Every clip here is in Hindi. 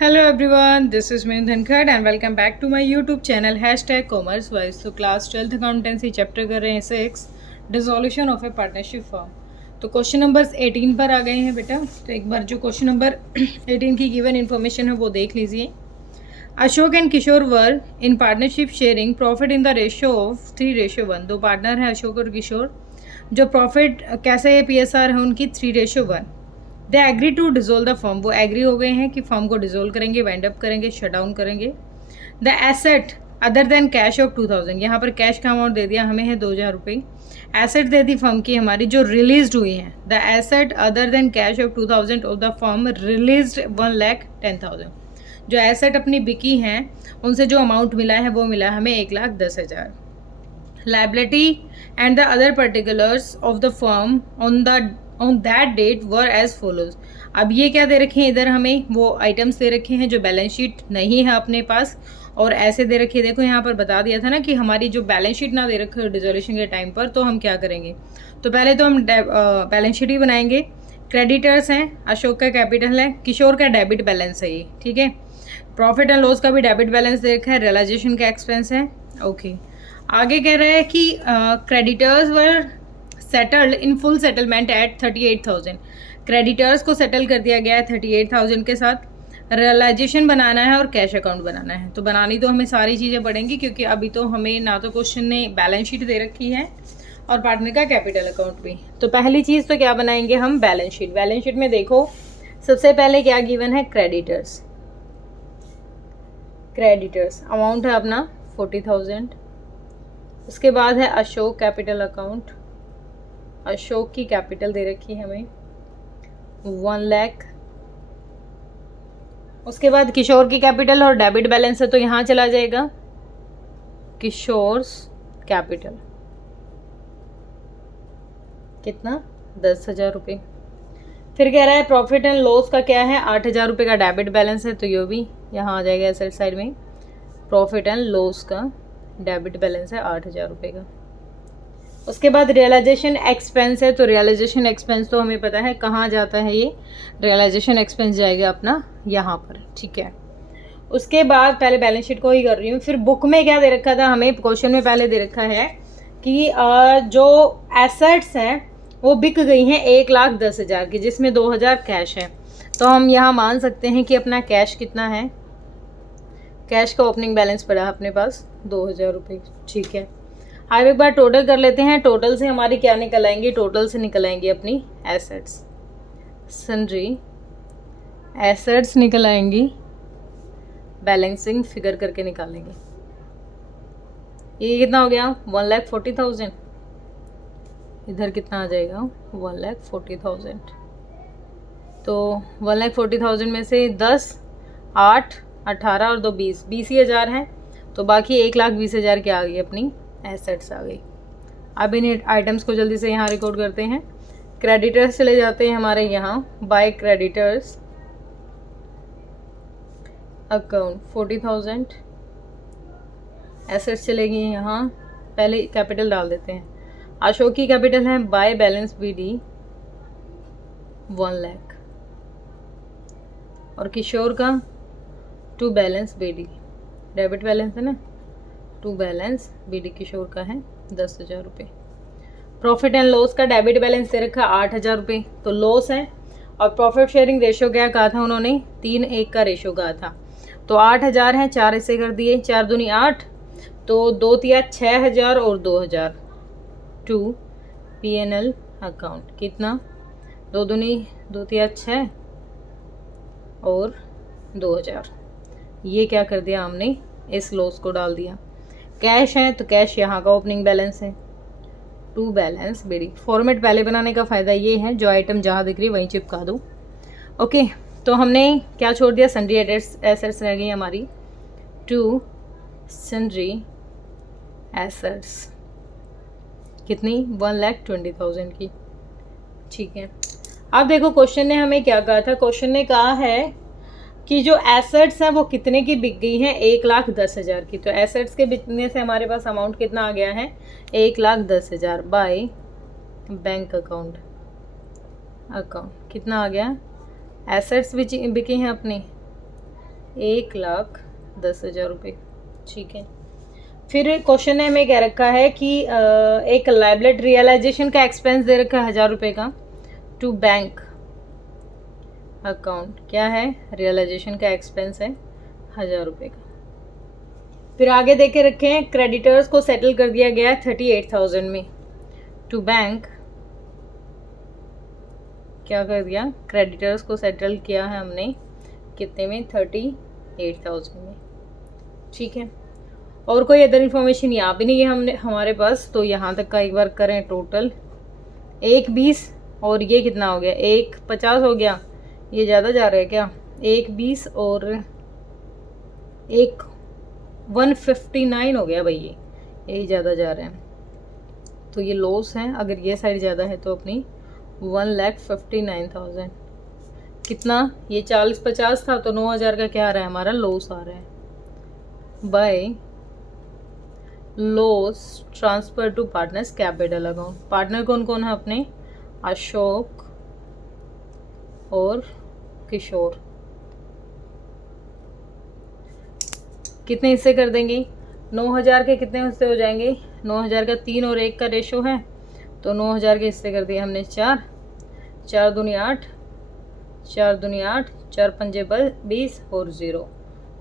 Hello everyone, this is Min Dhankar and welcome back to my YouTube channel #CommerceWise। तो क्लास 12th अकाउंटेंसी चैप्टर कर रहे हैं 6 dissolution of A partnership form. तो क्वेश्चन नंबर 18 पर आ गए हैं बेटा। तो एक बार जो क्वेश्चन नंबर 18 की गिवन इन्फॉर्मेशन है वो देख लीजिए। Ashok and Kishore were in partnership sharing profit in the ratio of 3:1। दो पार्टनर हैं अशोक और किशोर, जो प्रॉफिट कैसे PSR है उनकी 3:1। They agree to dissolve the form, वो एग्री हो गए हैं कि फॉर्म को डिजोल्व करेंगे, वाइंड अप करेंगे, शट डाउन करेंगे। The asset other than cash of 2000, यहाँ पर कैश का अमाउंट दे दिया हमें है 2000 रुपये। एसेट दे दी फर्म की हमारी जो रिलीज हुई है। The asset other than cash of 2000 of the firm release 1,10,000। जो एसेट अपनी बिकी हैं उनसे जो अमाउंट मिला है वो मिला हमें 1,10,000। Liability and the other particulars of the firm on that date were as follows. अब ये क्या दे रखे हैं, इधर हमें वो आइटम्स दे रखे हैं जो बैलेंस शीट नहीं है अपने पास, और ऐसे दे रखे। देखो यहाँ पर बता दिया था ना कि हमारी जो बैलेंस शीट ना दे रखे हो डिसोल्यूशन के टाइम पर, तो हम क्या करेंगे। तो पहले तो हम बैलेंस शीट ही बनाएंगे। क्रेडिटर्स हैं, अशोक का कैपिटल है, किशोर का डेबिट बैलेंस है ये, ठीक है। प्रॉफिट एंड लॉस का भी डेबिट बैलेंस दे रखा है, रियलाइजेशन का एक्सपेंस है। ओके, आगे कह रहा है कि creditors were settled in full settlement at 38,000। Creditors को सेटल कर दिया गया है 38,000 के साथ। रियलाइजेशन बनाना है और कैश अकाउंट बनाना है। तो बनानी तो हमें सारी चीज़ें पड़ेंगी, क्योंकि अभी तो हमें ना तो क्वेश्चन ने बैलेंस शीट दे रखी है और पार्टनर का कैपिटल अकाउंट भी। तो पहली चीज़ तो क्या बनाएंगे हम, बैलेंस शीट। बैलेंस शीट में देखो सबसे पहले क्या गिवन है, क्रेडिटर्स। क्रेडिटर्स अमाउंट है अपना 40,000। उसके बाद है अशोक कैपिटल अकाउंट। अशोक की कैपिटल दे रखी है हमें 1 लाख। उसके बाद किशोर की कैपिटल और डेबिट बैलेंस है, तो यहाँ चला जाएगा किशोर्स कैपिटल, कितना 10,000 रुपये। फिर कह रहा है प्रॉफिट एंड लॉस का क्या है, 8,000 रुपये का डेबिट बैलेंस है, तो ये भी यहाँ आ जाएगा एसेट साइड में। प्रॉफिट एंड लॉस का डेबिट बैलेंस है 8,000 रुपये का। उसके बाद रियलाइजेशन एक्सपेंस है, तो रियलाइजेशन एक्सपेंस तो हमें पता है कहाँ जाता है, ये रियलाइजेशन एक्सपेंस जाएगा अपना यहाँ पर, ठीक है। उसके बाद पहले बैलेंस शीट को ही कर रही हूँ। फिर बुक में क्या दे रखा था हमें, क्वेश्चन में पहले दे रखा है कि जो एसेट्स हैं वो बिक गई हैं 1,10,000 की, जिसमें 2,000 कैश है। तो हम यहाँ मान सकते हैं कि अपना कैश कितना है, कैश का ओपनिंग बैलेंस पड़ा है अपने पास 2,000 रुपये, ठीक है। अब एक बार टोटल कर लेते हैं। टोटल से हमारी क्या निकल आएंगी, टोटल से निकल आएंगी अपनी एसेट्स, सन्ड्री एसेट्स निकल आएंगी, बैलेंसिंग फिगर करके निकालेंगे। ये कितना हो गया 1,40,000। इधर कितना आ जाएगा 1,40,000। तो 1,40,000 में से 10, 8, 18 और 2 20, 20,000 हैं, तो बाकी 1,20,000 क्या आ गई अपनी एसेट्स आ गई। अब इन आइटम्स को जल्दी से यहाँ रिकॉर्ड करते हैं। क्रेडिटर्स चले जाते हैं हमारे यहाँ, बाय क्रेडिटर्स अकाउंट 40,000। एसेट्स चलेगी यहाँ, पहले कैपिटल डाल देते हैं। अशोक की कैपिटल है बाय बैलेंस BD 1 लाख, और किशोर का to balance BD, debit balance है ना, टू बैलेंस BD किशोर का है 10,000 रुपये। प्रॉफिट एंड लॉस का डेबिट बैलेंस दे रखा 8,000 रुपये, तो लॉस है। और प्रॉफिट शेयरिंग रेशियो क्या कहा था उन्होंने, 3:1 का रेशियो कहा था। तो 8,000 है, 4 ऐसे कर दिए, 4 दूनी 8, तो 2 तिया 6,000 और 2,000 टू PNL अकाउंट। कितना 2 दूनी 2 तिया 6 और 2,000। ये क्या कर दिया हमने, इस लॉस को डाल दिया। कैश है तो कैश यहाँ का ओपनिंग बैलेंस है, टू बैलेंस BD। फॉर्मेट पहले बनाने का फ़ायदा ये है, जो आइटम जहाँ दिख रही वहीं चिपका दो। ओके, तो हमने क्या छोड़ दिया, सन्ड्री एसेट्स रह गई हमारी, टू सन्ड्री एसेट्स, कितनी 1,20,000 की, ठीक है। अब देखो क्वेश्चन ने हमें क्या कहा था, क्वेश्चन ने कहा है कि जो एसेट्स हैं वो कितने की बिक गई हैं, 1,10,000 की। तो एसेट्स के बिकने से हमारे पास अमाउंट कितना आ गया है, 1,10,000 बाय बैंक अकाउंट कितना आ गया, एसेट्स बिकी हैं अपनी 1,10,000 रुपये। ठीक है। फिर क्वेश्चन है में कह रखा है कि एक लाइबिलिटी रियलाइजेशन का एक्सपेंस दे रखा है 1,000 रुपये का टू बैंक अकाउंट। क्या है? रियलाइजेशन का एक्सपेंस है 1,000 रुपये का। फिर आगे देखे रखे हैं क्रेडिटर्स को सेटल कर दिया गया है 38,000 में टू बैंक। क्या कर दिया? क्रेडिटर्स को सेटल किया है हमने कितने में? 38,000 में। ठीक है। और कोई अदर इन्फॉर्मेशन यहाँ भी नहीं है हमने हमारे पास, तो यहाँ तक का एक बार करें टोटल। 1,20 और ये कितना हो गया? 1,50 हो गया। ये ज़्यादा जा रहा है क्या? 1,20 और 1,159 हो गया भाई, ये ज़्यादा जा रहा है। तो ये लॉस है, अगर ये साइड ज़्यादा है तो अपनी 1,59,000। कितना? ये 40-50 था तो 9,000 का क्या आ रहा है हमारा? लॉस आ रहा है। By loss transfer to partners capital account. Partner कौन कौन है अपने? अशोक और किशोर। कितने हिस्से कर देंगे? 9,000 के कितने हिस्से हो जाएंगे? 9,000 का 3 और 1 का रेशो है, तो 9,000 के हिस्से कर दिए हमने 4। 4 दूनी 8, 4 दूनी 8, 4 पंजे 20 और 0,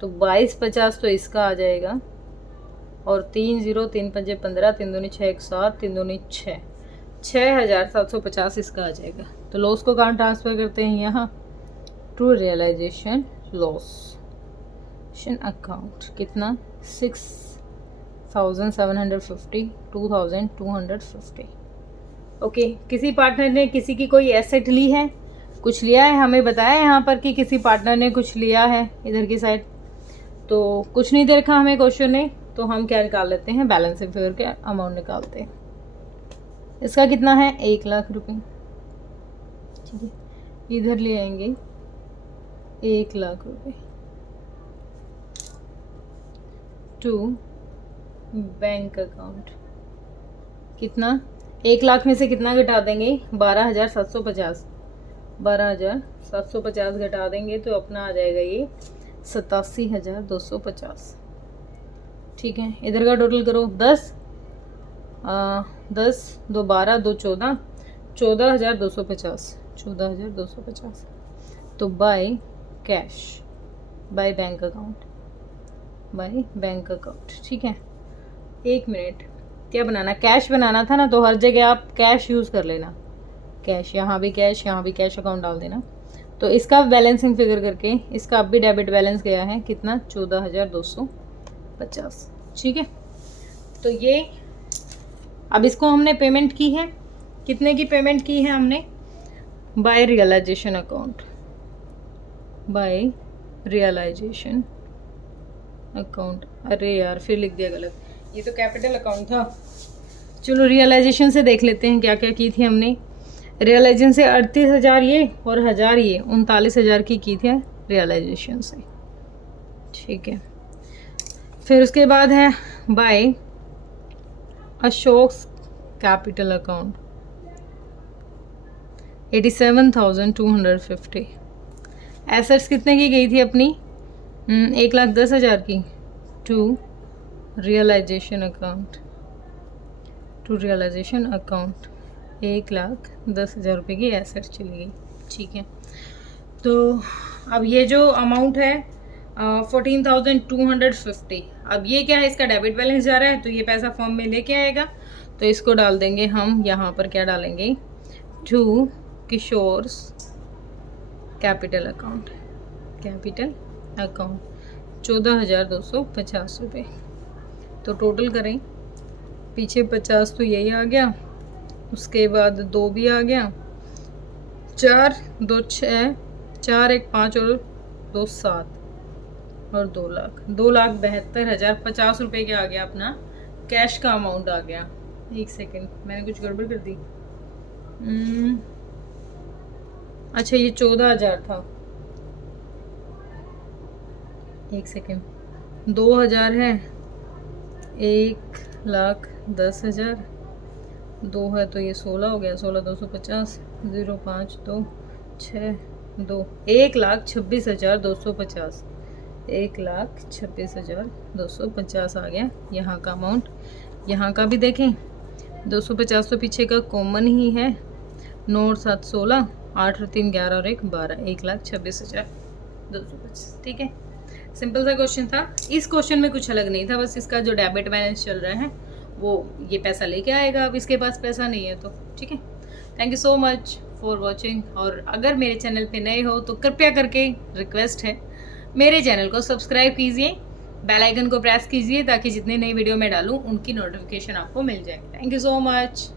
तो 22,50 तो इसका आ जाएगा। और 3 0, 3 पंजे 15, 3 दूनी 6, 1 7, 3 दूनी 6, 6,750 इसका आ जाएगा। तो लॉस को कहाँ ट्रांसफ़र करते हैं? यहाँ टू रियलाइजेशन लॉस अकाउंट। कितना? 6,750, 2,250। ओके। किसी पार्टनर ने किसी की कोई एसेट ली है, कुछ लिया है, हमें बताया यहाँ पर कि किसी पार्टनर ने कुछ लिया है इधर की साइड, तो कुछ नहीं दे रखा हमें क्वेश्चन ने, तो हम क्या निकाल लेते हैं? बैलेंसिंग फिगर के अमाउंट निकालते हैं। इसका कितना है? 1,00,000 रुपये। ठीक है। इधर ले आएंगे 1,00,000 रुपये टू बैंक अकाउंट। कितना? 1,00,000 में से कितना घटा देंगे? 12,750। 12,750 घटा देंगे तो अपना आ जाएगा ये 87,250। ठीक है। इधर का टोटल करो। 10 2 12 2 14, 14,250। 14,250 तो by cash, by bank account, by bank account. ठीक है। 1 मिनट, क्या बनाना? कैश बनाना था ना, तो हर जगह आप कैश यूज़ कर लेना। कैश, यहाँ भी कैश, यहाँ भी कैश अकाउंट डाल देना। तो इसका बैलेंसिंग फिगर करके इसका अब भी डेबिट बैलेंस गया है कितना? 14,250। ठीक है। तो ये अब इसको हमने पेमेंट की है, कितने की पेमेंट की है हमने? By realisation account, by realisation account. अरे यार, फिर लिख दिया गलत, ये तो कैपिटल अकाउंट था। चलो रियलाइजेशन से देख लेते हैं क्या क्या की थी हमने। रियलाइजेशन से 38,000 ये और 1,000 ये, 39,000 की थी रियलाइजेशन से। ठीक है। फिर उसके बाद है by Ashok capital account 87,250। Assets कितने की गई थी अपनी? 1,10,000 की to realisation account, to realisation account 1,10,000 रुपये की एसेट चली गई। ठीक है। तो अब ये जो अमाउंट है 14,250, अब ये क्या है? इसका डेबिट बैलेंस जा रहा है, तो ये पैसा फॉर्म में लेके आएगा, तो इसको डाल देंगे हम यहाँ पर। क्या डालेंगे? To Kishore's capital account, capital account 14,250 रुपये। तो टोटल करें, पीछे 50 तो यही आ गया, उसके बाद 2 भी आ गया, 4 2 6, 4 1 5 और 2 7 और 2,00,000, 2,72,050 रुपये का आ गया अपना कैश का अमाउंट आ गया। एक सेकेंड, मैंने कुछ गड़बड़ कर दी। अच्छा, ये 14,000 था। एक सेकेंड, 2,000 है, 1,10,000, 2 है तो ये 16 हो गया, 16,250, 0 5 2 6 2, 1,26,250। 1,26,250 आ गया यहाँ का अमाउंट। यहाँ का भी देखें 250 तो पीछे का कॉमन ही है। 9 और 7 16, 8 और 3 11 और 1 12, 1,26,250। ठीक है, सिंपल सा क्वेश्चन था। इस क्वेश्चन में कुछ अलग नहीं था, बस इसका जो डेबिट बैलेंस चल रहा है वो ये पैसा लेके आएगा। अब इसके पास पैसा नहीं है तो ठीक है। Thank you so much for watching. और अगर मेरे चैनल पे नए हो तो कृपया करके रिक्वेस्ट है, मेरे चैनल को सब्सक्राइब कीजिए, बेल आइकन को प्रेस कीजिए ताकि जितने नई वीडियो मैं डालूँ उनकी नोटिफिकेशन आपको मिल जाए। Thank you so much.